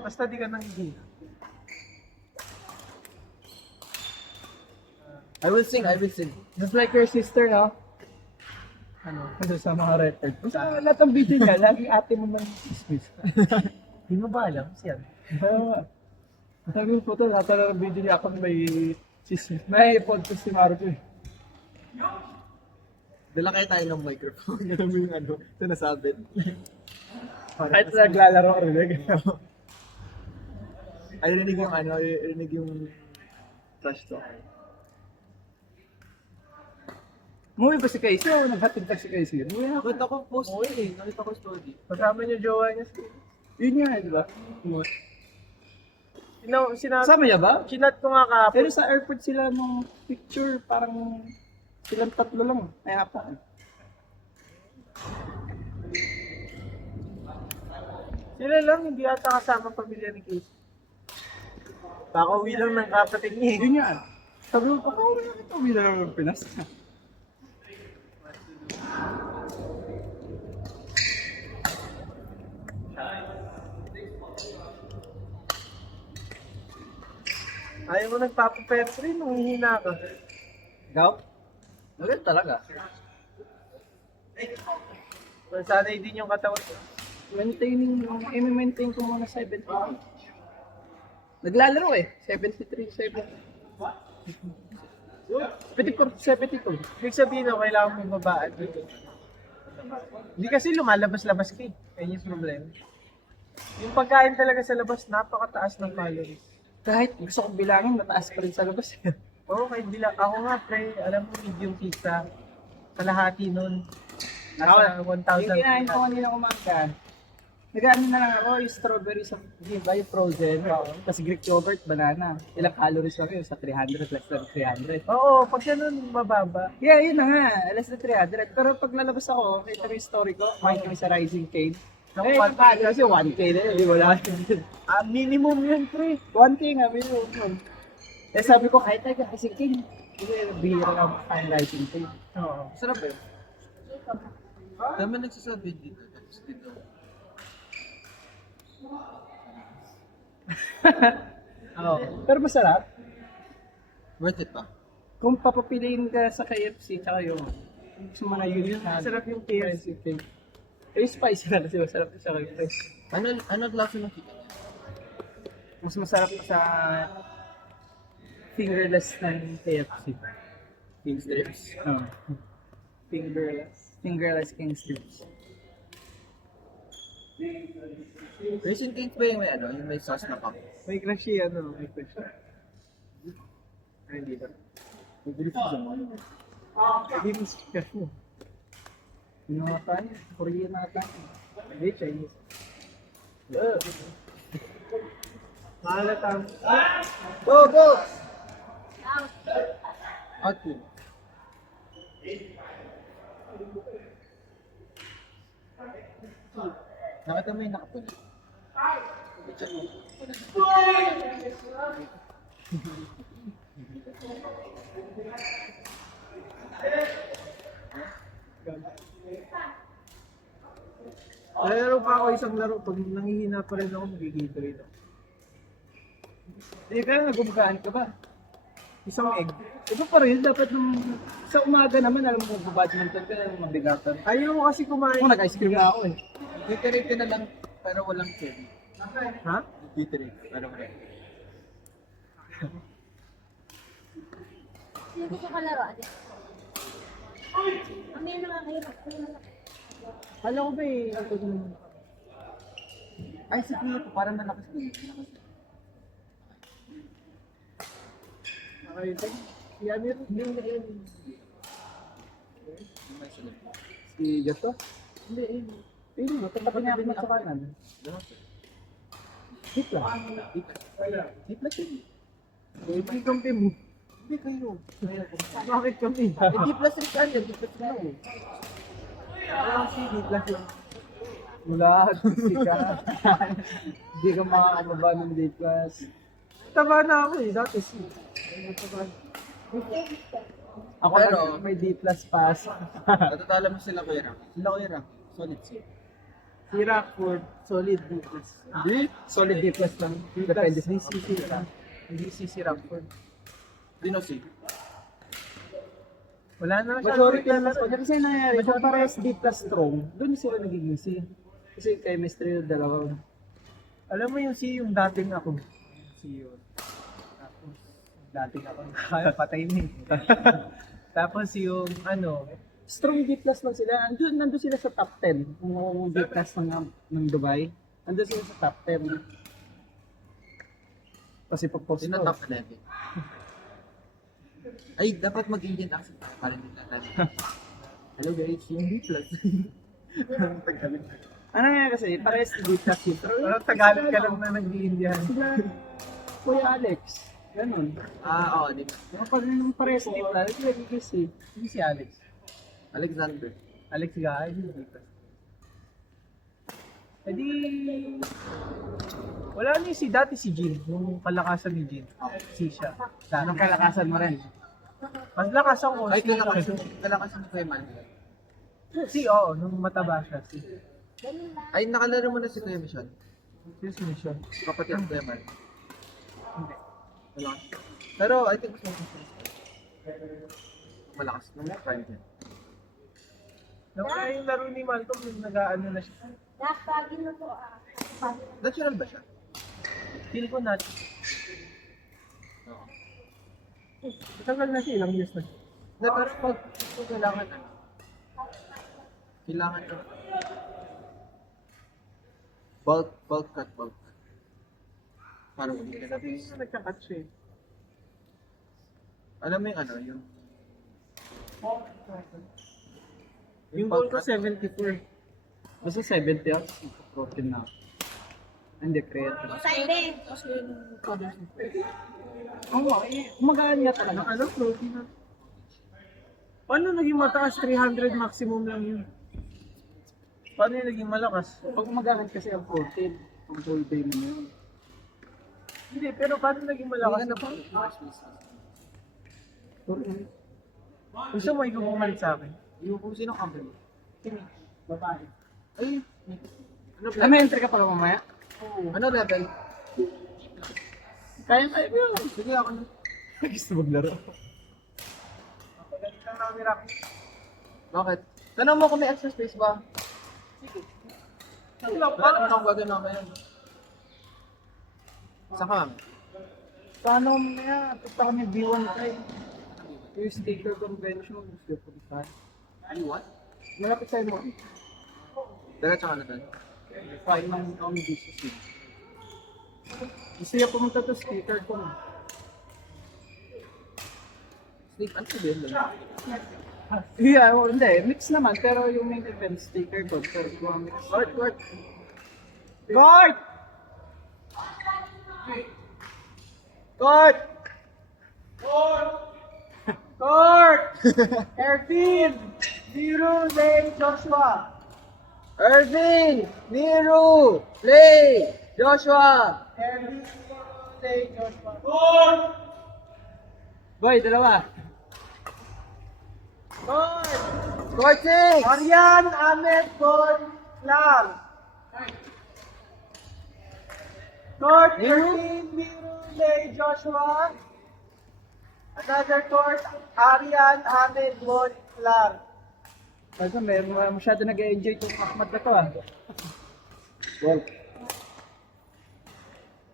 basta di ka nanghihina. I will sing. Just like your sister, no? Ano sa mga record. Sa lahat ng video niya, lagi ate mo man dismiss. Hindi mo ba alam siya? Sabi ko po ito, lahat ng video niya ako may chismis. May podcast si Marco eh. Dala kayo tayo ng microphone. Ganun mo yung ano, ito nasabit. Kahit naglalaro ko rin. Ay, rinig yung ano, rinig yung trash talk. Umuwi ba si Casey o naghatid ka si Casey? Umuwi na ako. Nakita ko post mo eh. Nakita ko story. Kasama niyo jowa niya. Yun nga, di ba? Kasama niya ba? Sinat ko nga kahapon. Pero sa airport sila nung picture, parang silang tatlo lang. Ay, apat. Sila lang, hindi ata kasama pamilya ni Casey. Baka uwi lang ng kapatid niya. Yun nga. Sabi ko, pakawin na ito. Uwi na lang ng Pinas. Ayaw mo nagpapaperso rin, hihina ka. Ikaw? Maganda talaga. Sanay din yung katawan. I-maintain ko muna 70. Naglalaro eh. 73, 70. 74, 72. Ibig sabihin na kailangan mo babaan dito. Hindi kasi lumalabas-labas ka eh. Yan yung problema. Yung pagkain talaga sa labas, napakataas ng calories. Kahit gusto kong bilangin, mataas pa rin sa labas. Oo, kahit bilang. Ako nga, pre, alam mo, medium pizza. Kalahati nun. Nasa 1,000. Yung kinain ko kanina umaga, nag-ano na lang ako, yung strawberry sa, di ba, yung frozen, tapos Greek yogurt, banana. Ilang calories lang yun, sa 300, less than 300. Oo, pag ganun, mababa. Yeah, yun na nga, less than 300. Pero pag lalabas ako, kita mo yung story ko, kumain kami sa Rising Cane. Eh, yung kalo kasi 1K na yun, di wala. Minimum yun, pre. 1K nga, minimum. Eh, sabi ko, kahit tayo Rising Cane, kasi bihira lang kain Rising Cane. Oo. Sarap ba yun? Dami nagsasabi dito. Tapos dito. Oo. Pero masarap. Worth it pa? Kung papapiliin ka sa KFC, tsaka yung gusto mo na yun, Masarap yung KFC. Yung spicy na kasi masarap sa KFC. Ano lasa ng chicken? Mas masarap pa sa fingerless ng KFC. King strips? Fingerless king strips. Raisin Kings ba yung may ano? Yung may sauce na cup? May crush yan, ano? May crush. Ay, hindi na. Mabilis ko sa mga. Hindi mo si crush mo. Ano nga tayo? Korean na tayo. Hindi, Chinese. Mahalatang. Go, go! Output. Nakita mo yung nakapula. Nalaro pa ako isang laro. Pag nangihina pa rin ako, magigito rin ako. Hindi ka, nagbubugaan ka ba? Isang egg. Ito pa rin, dapat nung sa umaga naman, alam mo, badminton ka, mabigatan. Ayaw mo kasi kumain. Ako, nag-ice cream na ako eh. Gatorade ka na lang, pero walang cherry. Ha? Gatorade, pero walang. Hindi gusto ka laro, ate. Amin na nga kayo. Kala ko ba eh, ako dun. Ay, si Kuya po, parang malakas ko. Nakayotay. Yan yun. Hindi na yun. Si Joto? Hindi yun. Hindi mo, tatabi niya ako sa kanan. Hitler. Hitler yun. Hindi kampi mo. Hindi kayo. Bakit kami? Hindi plus rin ka niya, hindi plus rin ako. Walang CD plus yun. Mula, si ka. Hindi ka makakababa ng day class. Taba na ako eh. Dati si. Ako Pero- lang may D plus pass. Natatala mo sila Kuya Ram. Sila Kuya Ram, solid siya. Si Rockford, solid D+. Solid D+ lang. Depende sa DCC lang. DCC Rockford. Dino C. Wala na siya. Majority na lang. Kasi nangyayari, kung parehas D+ strong, doon sila nagiging C. Kasi chemistry yung dalawa. Alam mo yung si yung dating ako. Si yun. Tapos, dating ako. Kaya patay na eh. Tapos yung ano, Strong D+ lang sila. Nandun sila sa top 10. Kung D+ ng Dubai, nandun sila sa top 10. Kasi pag-post Sino ko. top 11? Ay, dapat mag-Indian accent para nila natin. Hello guys, yung B+. Ano nga kasi, parehas D+ yun. Pero parang Tagalog ka lang na nag-iindihan. sila, Kuya Alex. Ganun. Oo, di ba? Kapag yung parehas D+, nagiging C. Hindi si Alex. Alexander. Alex Gay, hindi dito. Eh di, wala na yung si dati si Jean, yung kalakasan ni Jean. Si siya. Anong kalakasan mo rin? Mas lakas ako. Ay, Si, kalakasan ko kay Man. oo, nung mataba siya. Si, Ay, nakalaro mo na si Kuya Mission. si Mission. Kapatid ko Kuya Man. Hindi. Malakas. Pero I think mas malakas. Nung prime din. Nawala yung laro ni Malcolm nung nag-ano na siya. Nakagin mo po Natural ba siya? Feel ko na. Tagal na siya, ilang years na siya. Na, pero pag kailangan ano? Kailangan ano? Bulk cut. Parang hindi ka Sabi ko nagkakat siya eh. Alam mo yung ano, yung... Yung goal ko 74. Basta 70 ako, protein na ako. Hindi, create. Sabi. Oo, magaan nga talaga. Ano, protein na. Paano naging mataas? 300 maximum lang yun. Paano yung naging malakas? Pag magaan kasi ang protein, ang whole day mo yun. Hindi, pero paano naging malakas? Gusto mo ikaw bumalik sa akin? Yung kung sino company. Babae. Ay, ano Ah, may entry ka pala mamaya? Ano level? Kaya yun. Sige ako na. Gusto maglaro. Pagalitan na kami Rock. Bakit? Tanong mo kung may extra space ba? Paano kung gagawin namin? Saka, Paano mamaya? Punta kami B1 kay. Yung sticker convention. Gusto ko isa. you what? Malapit sa'yo mo. Diretso ka na doon. Fine ng kami business. Gusto niya pumunta to sticker ko. Snake, ano sabihin doon? Yeah, well, hindi. Mix naman. Pero yung main event sticker ko. Pero yung mix. Court! Guard! Guard! Guard! Ervin! Zero, Zay, Joshua! Irving! Nero! Play! Joshua! Ervin, Zay, Joshua. Guard! Boy, dalawa. Guard! Court 6! Marian, Ahmed, Paul, Lam. Court, Ervin, Nero, Zay, Joshua. Another court, Arian, Ahmed, Paul, Lam. Basta masyado nag-enjoy itong Ahmad na to ah. Well.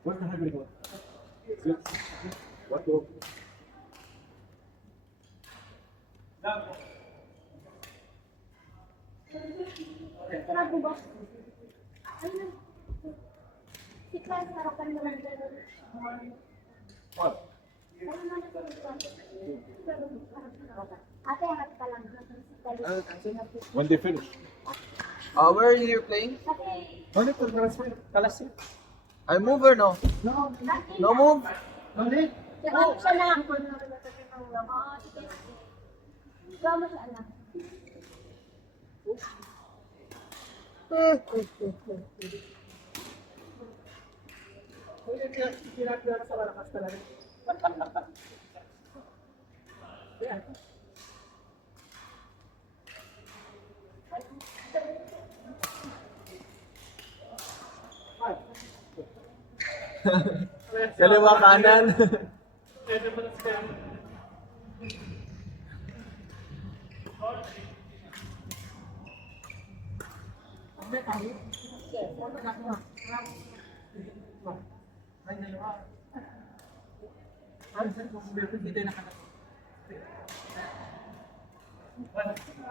What's the hybrid one? What do? Sarado ba? Ano? Si Clark, harapan mo lang dyan. What? Ano na ito? Ate, harap ka lang. When they finish. Where are you playing? Kasi, Ano ito? Kalas yun. I move or no? No. No move? Hindi. sarado siya lang. Oo, sige. Ikaw mo siya alam. Pinagdala sa malakas talaga. Kaliwa kanan. Hindi tayo nakakita.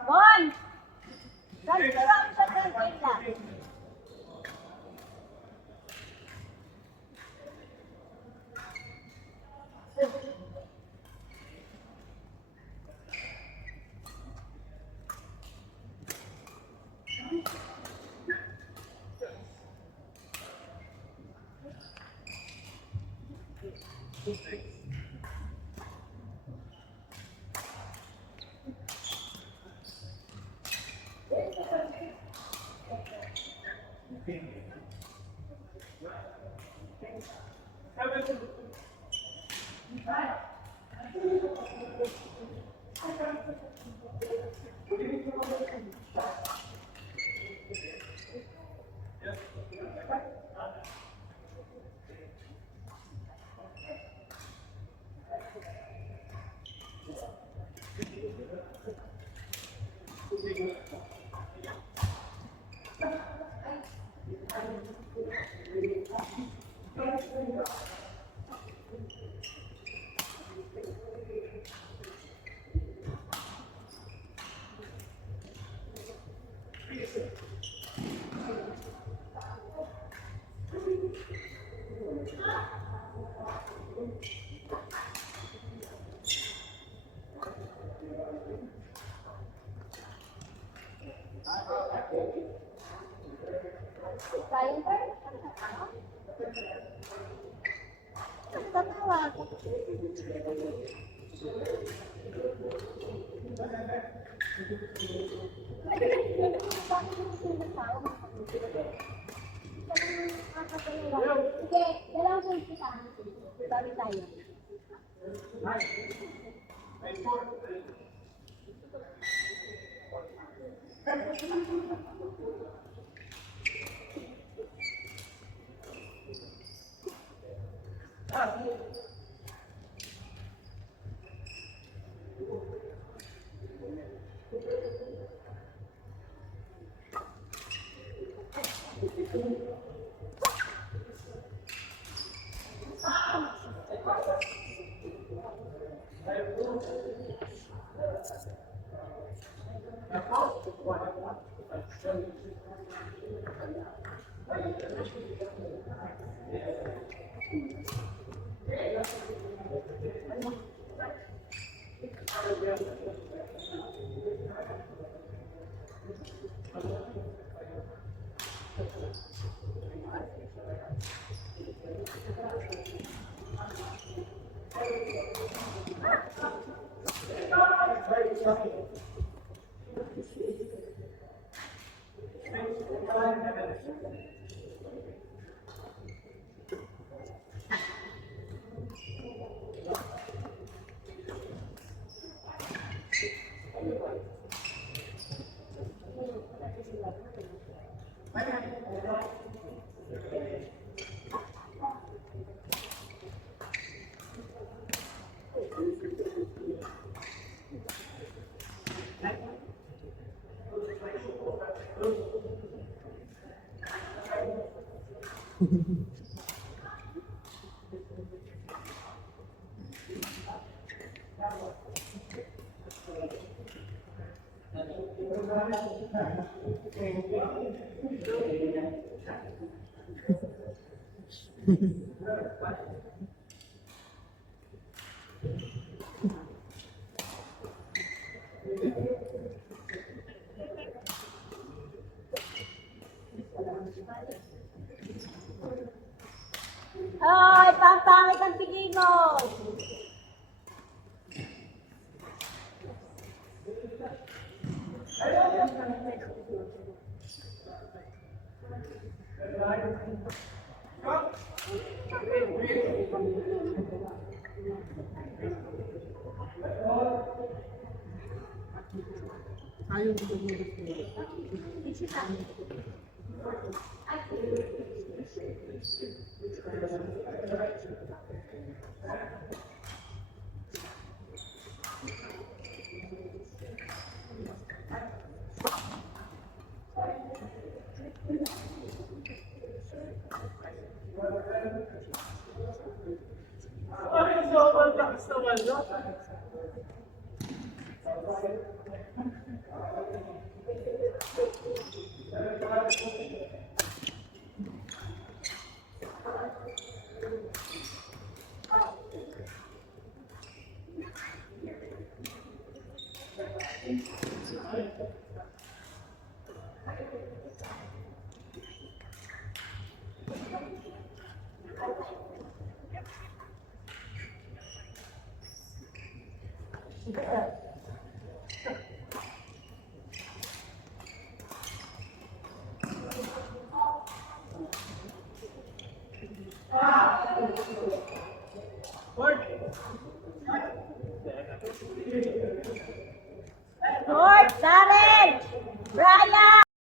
Bon! Nagsiwang sa tangkila. Kayong pa? Tatawa ako. Sige, dalawang sunod kita. Sorry tayo. Ay, pampangit ang tingin mo! Ayaw Lord, Darren! Brian!